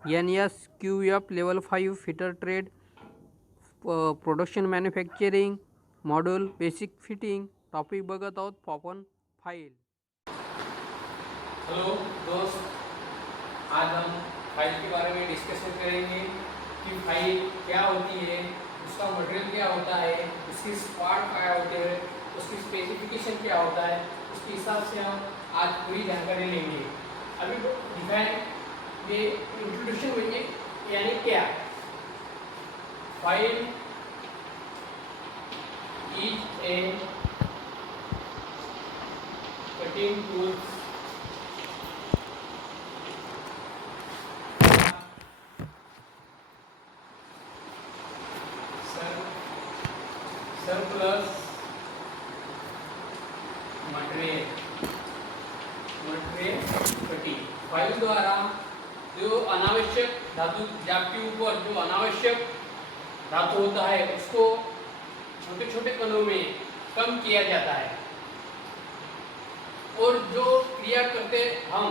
NSQF level 5 fitter trade, production manufacturing module basic fitting topic बघत आहोत पॉपन file. Hello दोस्त, आज हम फाइल के बारे में डिस्कशन करेंगे कि फाइल क्या होती है, उसका मटेरियल क्या होता है, उसकी पार्ट क्या होते हैं, उसकी स्पेसिफिकेशन क्या होता है। उसके हिसाब से हम आज पूरी जानकारी लेंगे। अभी दिखाएं ये इंट्रोडक्शन म्हणजे यानी क्या। File is a cutting tools surplus material cutting. File द्वारा जो अनावश्यक धातु आपके ऊपर जो अनावश्यक धातु होता है उसको छोटे छोटे कणों में कम किया जाता है। और जो क्रिया करते हम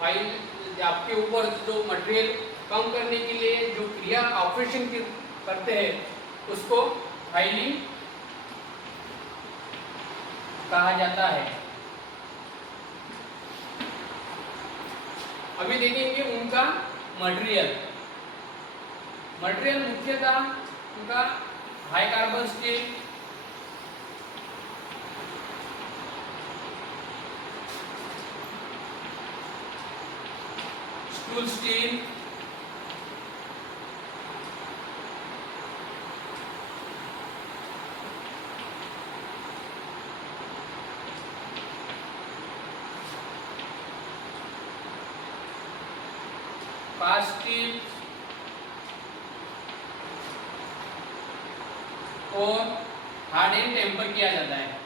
फाइल आपके ऊपर जो मटेरियल कम करने के लिए जो क्रिया ऑपरेशन करते हैं उसको फाइलिंग कहा जाता है। अभी देखेंगे उनका मटेरियल मुख्यतः उनका high carbon steel, stool steel, cast steel और हार्ड एंड टेम्पर किया जाता है।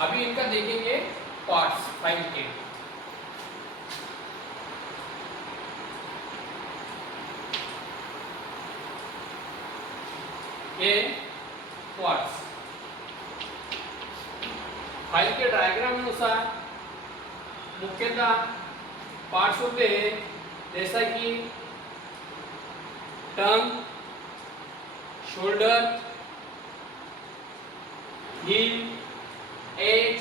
अभी इनका देखेंगे पार्ट्स फाइल के। ये पार्ट्स फाइल के डायग्राम अनुसार मुख्यतः पार्ट्स होते हैं, जैसा कि टंग, शोल्डर, हील, एज,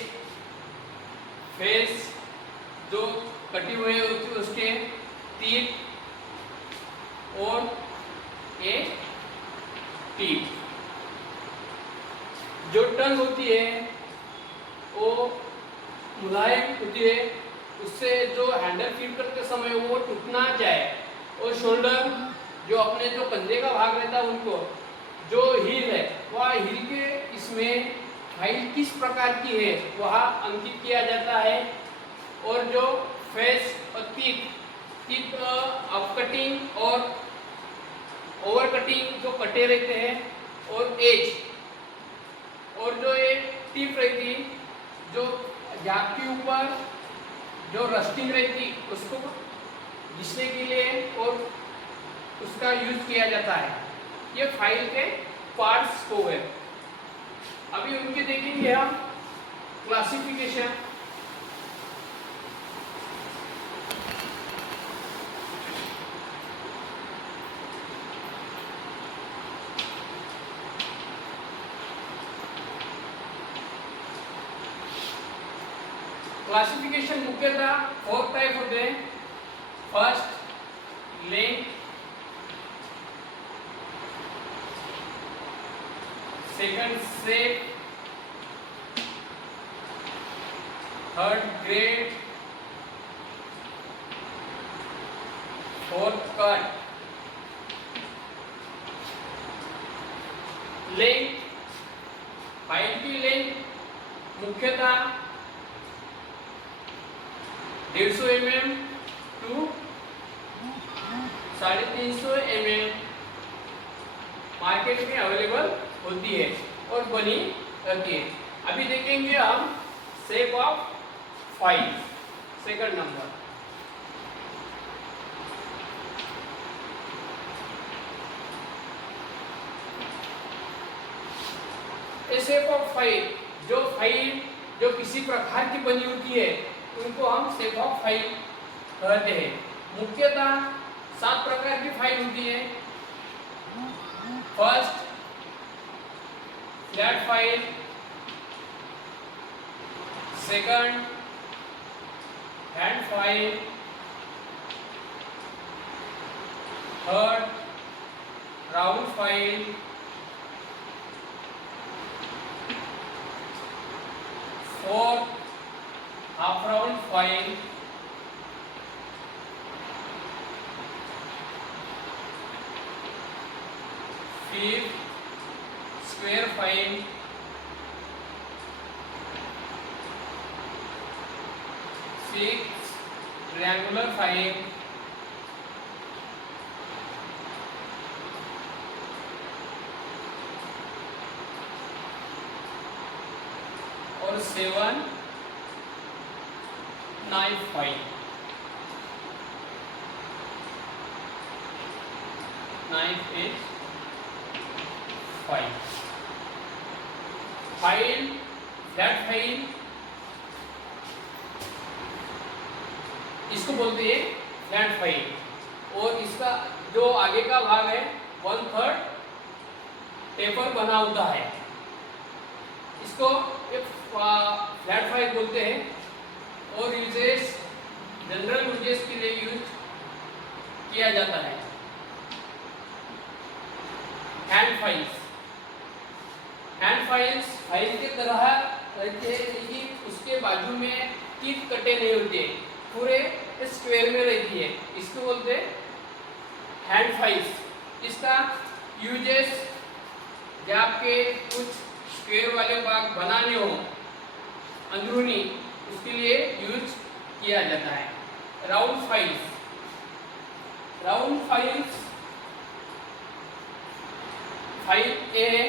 फेस जो कटी हुए होती है उसके तीर और ये टीप। जो टंग होती है वो मुलायम होती है, उससे जो हैंडल फीड करते समय वो टूट ना जाए। और शोल्डर जो अपने जो कंधे का भाग रहता है उनको, जो हील है वह हील के इसमें फाइल किस प्रकार की है वह अंकित किया जाता है। और जो फेस और टीप अपकटिंग और ओवर कटिंग जो कटे रहते हैं, और एज और जो ये टिप रहती जो जाप के ऊपर जो रस्टिंग रहती उसको घिसने के लिए और उसका यूज किया जाता है। ये फाइल के पार्ट्स को है। अभी उनके देखेंगे हम क्लासिफिकेशन। क्लासिफिकेशन मुख्यतः 4 टाइप होते हैं। First length, second shape, third grade, fourth cut. Length, file की लेंथ मुख्यतः 150 mm टू 350 mm मार्केट में अवेलेबल होती है और बनी रहती है। अभी देखेंगे हम shape of file, second number. Shape of file, जो किसी प्रकार की बनी होती है उनको हम शेप ऑफ फाइल कहते हैं। मुख्यतः 7 प्रकार की फाइल होती है। First, flat file. Second, hand file. Third, round file. Fourth, half round file. Fifth, square file. Six, triangular file. और 7, knife file. Knife is file. File, flat file, इसको बोलते हैं फ्लैट फाइल। और इसका जो आगे का भाग है 1/3 पेपर बना होता है, इसको एक फ्लैट फाइल बोलते हैं। और यूजेस, जनरल यूजेस के लिए यूज किया जाता है। Hand files, hand files file की तरह रहते हैं, लेकिन उसके बाजू में टिप कटे नहीं होते, पूरे स्क्वायर में रहती है, इसको बोलते हैं हैंड फाइल्स। इसका यूजेस जब आपके कुछ स्क्वायर वाले भाग बनाने हो अंदरूनी, उसके लिए यूज किया जाता है। Round files, round files file a है,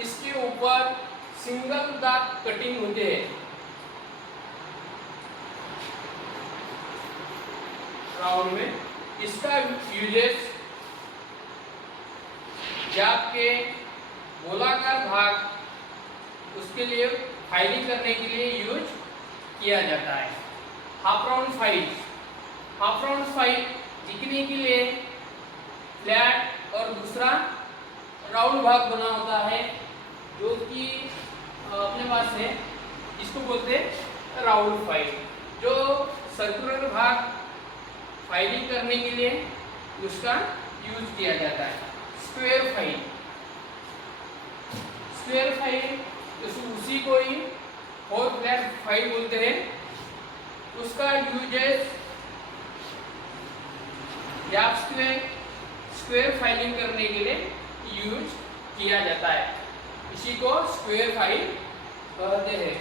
इसके ऊपर सिंगल दाग कटिंग होते हैं। राउंड में इसका यूजेस जब आपके गोलाकार भाग उसके लिए फाइलिंग करने के लिए यूज किया जाता है। Half round file, half round file दिखने के लिए फ्लैट और दूसरा राउंड भाग बना होता है, जो कि अपने पास है, इसको बोलते हैं राउंड फाइल। जो सर्कुलर भाग फाइलिंग करने के लिए उसका यूज किया जाता है। स्क्वायर फाइल, स्क्वायर फाइल उसी को ही और फ्लैट फाइल बोलते हैं। उसका यूजेस स्क्वायर फाइलिंग करने के लिए यूज किया जाता है, इसी को स्क्वायर फाइल कहते हैं।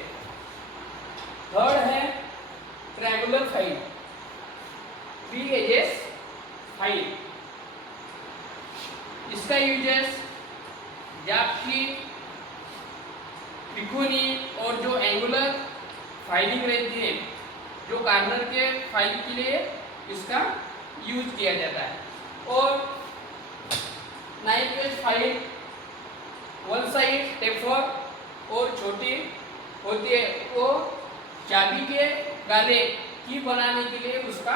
थर्ड है ट्रायंगुलर फाइल, 3 एजेस फाइल। इसका यूजेस जब की त्रिकोणी और जो एंगुलर फाइलिंग रहती है, जो कार्नर के फाइल के लिए इसका यूज किया जाता है। और 9 page file one side taper और छोटी होती है, वो चाबी के गाले की बनाने के लिए उसका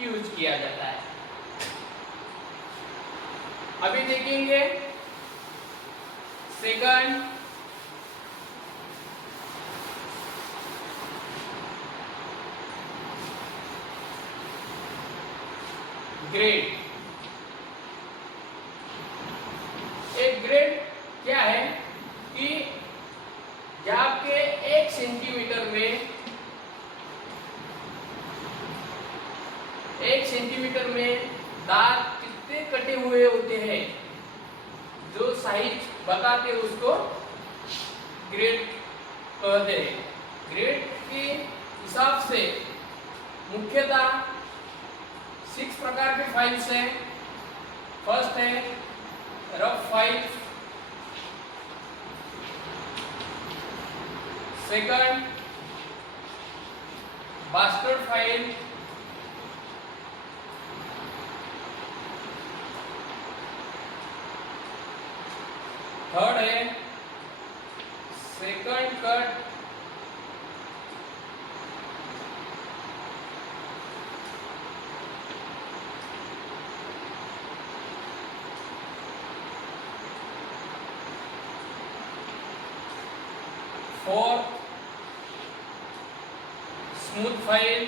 यूज किया जाता है। अभी देखेंगे सेकंड ग्रेड। एक ग्रेड क्या है कि जहाँ के 1 सेंटीमीटर में 1 सेंटीमीटर में दाग कितने कटे हुए होते हैं, जो साइज बताते उसको ग्रेड कहते हैं। ग्रेड के हिसाब से मुख्यतः 6 प्रकार के फाइल्स हैं। फर्स्ट है rough file, second bastard file, third है second cut fourth smooth file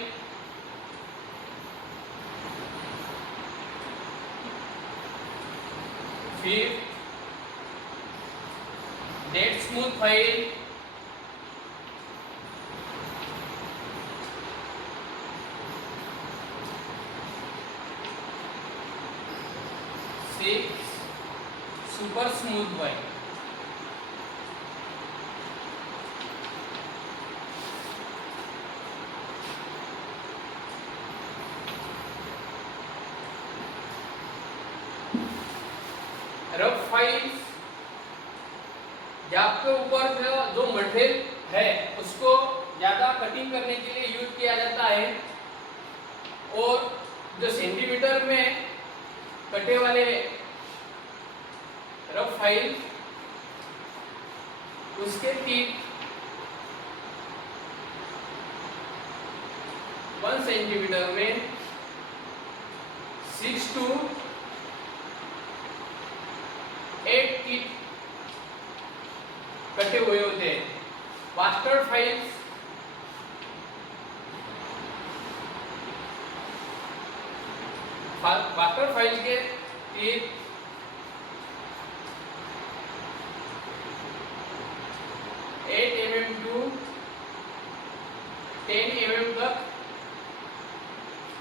fifth dead smooth file six super smooth file rough files आपके ऊपर जो मटेरियल है उसको ज़्यादा कटिंग करने के लिए यूज किया जाता है और जो सेंटीमीटर में कटे वाले रफ फाइल उसके टिप 1 सेंटीमीटर में 6 to 8 टिप कटे हुए होते हैं। मास्टर फाइल्स मास्टर फाइल के टिप 8 mm to 10 mm तक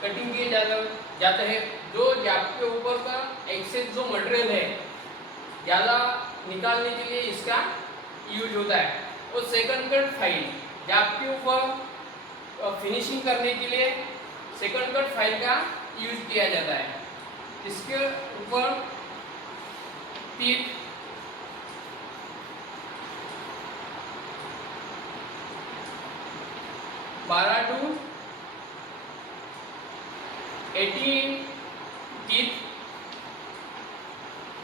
कटिंग किए जाते हैं। जो आपके ऊपर का एक्सेस जो मटेरियल है ज़्यादा निकालने के लिए इसका यूज होता है। और सेकंड कट फाइल आपके ऊपर फिनिशिंग करने के लिए सेकंड कट फाइल का यूज किया जाता है। इसके ऊपर टिप 12 to 18 टिप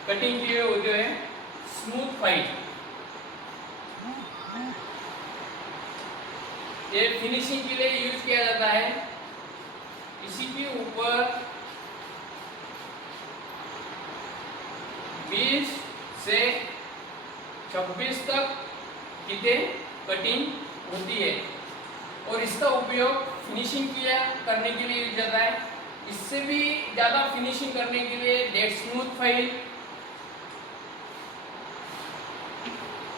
कटिंग किए होते हैं। स्मूथ फाइल ये फिनिशिंग के लिए यूज किया जाता है। इसी के ऊपर 20 से 26 तक टिपें कटिंग होती है और इसका उपयोग फिनिशिंग करने के लिए यूज जाता है। इससे भी ज़्यादा फिनिशिंग करने के लिए dead smooth file,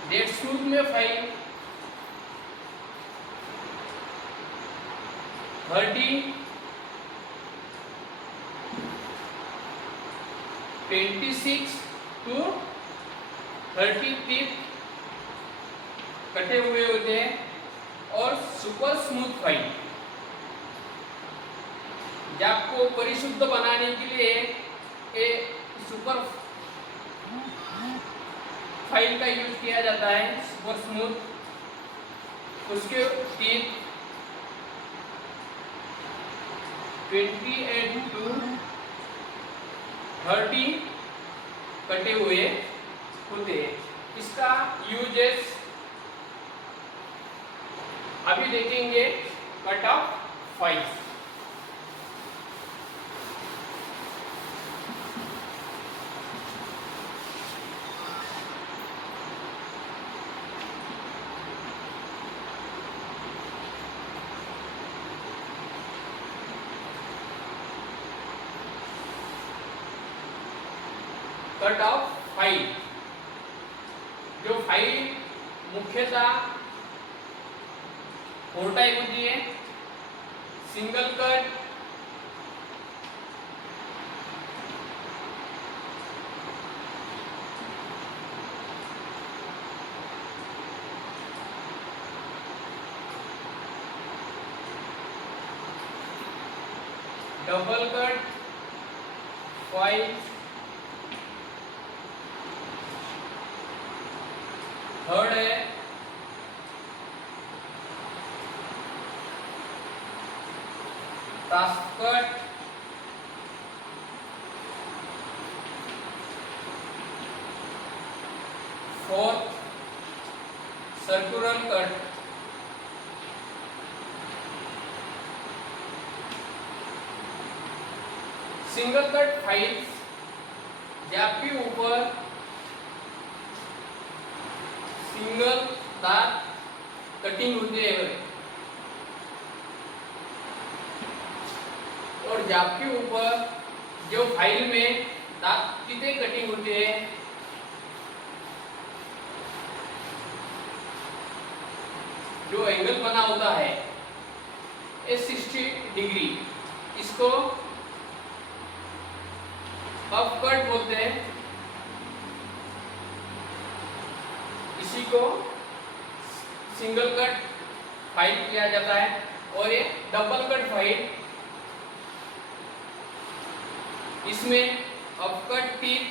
dead smooth में फाइल 30, 26 to 30 टिप कटे हुए होते हैं। और सुपर स्मूथ फाइल आपको परिशुद्ध बनाने के लिए सुपर फाइल का यूज किया जाता है। सुपर स्मूथ उसके टिप 28 to 30 कटे हुए होते हैं। इसका यूजेस अभी देखेंगे। Cut of files cut of file जो फाइल मुख्यतः 4 टाइप होती है। Single cut, double cut file, third है टास्क cut, fourth circular cut, single cut files आपके ऊपर सिंगल दांत कटिंग होते हैं और आपके ऊपर जो फाइल में दांत कितने कटिंग होते हैं, जो एंगल बना होता है 60 डिग्री, इसको अप कट बोलते हैं। इसी को सिंगल कट फाइल किया जाता है और ये डबल कट फाइल, इसमें अप कट टिप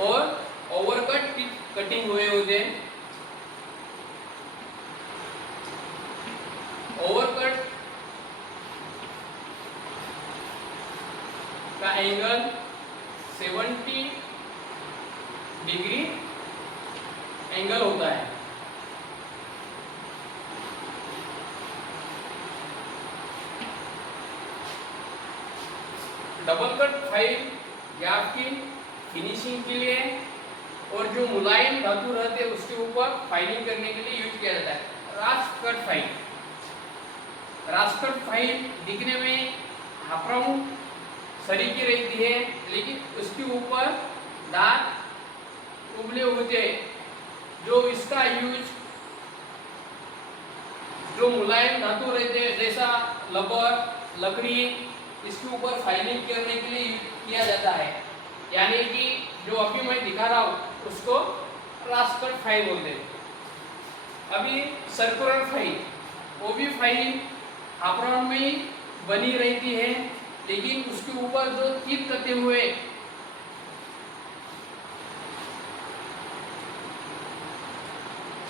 और ओवर कट टिप कटिंग हुए होते हैं। ओवर कट का एंगल 70 डिग्री एंगल होता है। डबल कट फाइल या आपकी फिनिशिंग के लिए और जो मुलायम धातु रहते हैं उसके ऊपर फाइलिंग करने के लिए यूज किया जाता है। Rust cut file, Rust cut file दिखने में हाफराऊ सरीकी रहती है, लेकिन उसके ऊपर दांत उबले होते हैं। जो इसका यूज जो मुलायम धातु रहते हैं जैसा रबर, लकड़ी, इसके ऊपर फाइलिंग करने के लिए किया जाता है। यानी कि जो अभी मैं दिखा रहा हूँ उसको रास्ट कट फाइल बोलते हैं। अभी सर्कुलर फाइल, वो भी फाइल हाफराऊ में ही बनी रहती है, लेकिन उसके ऊपर जो टिप कटे हुए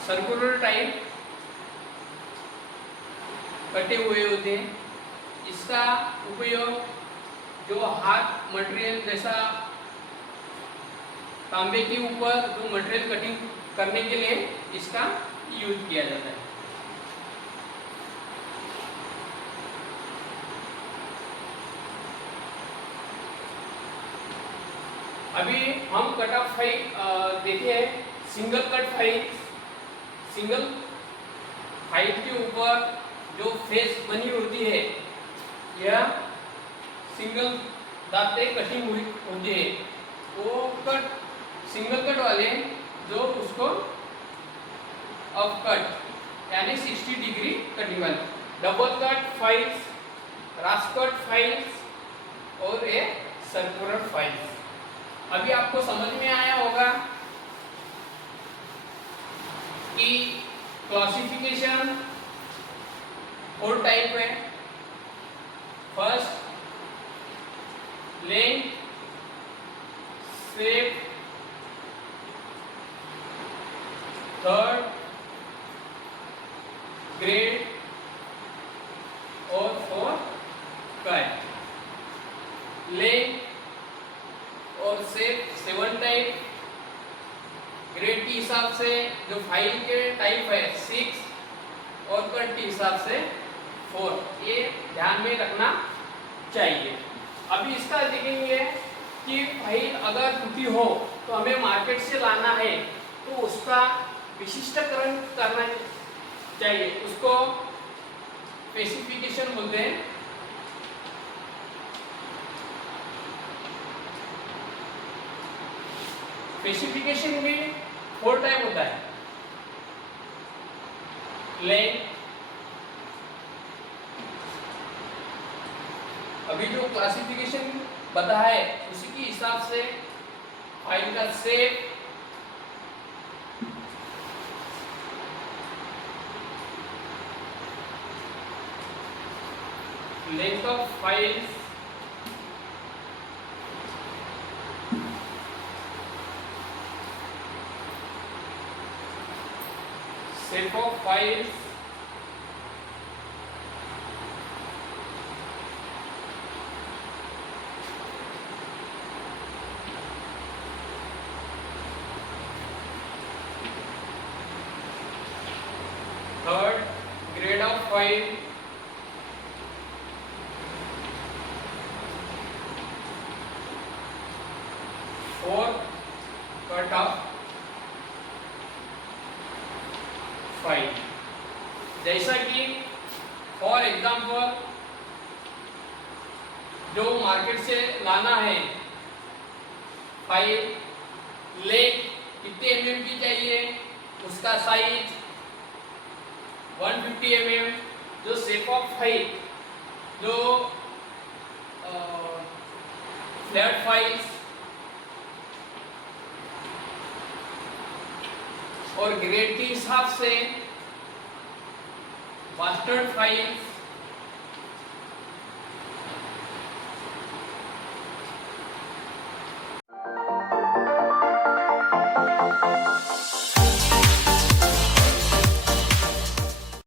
सर्कुलर टाइप कटे हुए होते हैं। इसका उपयोग जो हाथ मटेरियल जैसा तांबे के ऊपर जो मटेरियल कटिंग करने के लिए इसका यूज किया जाता है। अभी हम कट ऑफ फाइल देखे हैं। Single cut file, single file के ऊपर जो फेस बनी होती है यह सिंगल दांतें कटिंग हुई होती है। वो कट सिंगल कट वाले जो उसको अप कट यानी 60 डिग्री कटिंग वाले, double cut files, Rust cut files और ये सर्कुलर फाइल्स। अभी आपको समझ में आया होगा कि क्लासिफिकेशन 4 टाइप है। First length, shape, third grade और फोर्थ कट। लेंथ और शेप 7 टाइप, ग्रेड के हिसाब से जो फाइल के टाइप है 6 और कट के हिसाब से 4, ये ध्यान में रखना चाहिए। अभी इसका देखेंगे कि फाइल अगर टूटी हो तो हमें मार्केट से लाना है तो उसका विशिष्टकरण करना चाहिए, उसको स्पेसिफिकेशन बोलते हैं। स्पेसिफिकेशन भी 4 टाइप होता है। लेंथ, अभी जो क्लासिफिकेशन बता है उसी के हिसाब से फाइल का shape, length of files, shape of files, file for cut off file. जैसा कि फॉर एग्जांपल जो मार्केट से लाना है फाइल, लेग कितने mm की चाहिए, उसका साइज 150 mm, जो शेप ऑफ फाइल, जो फ्लैट फाइल्स और ग्रेड के हिसाब से मास्टर्ड फाइल्स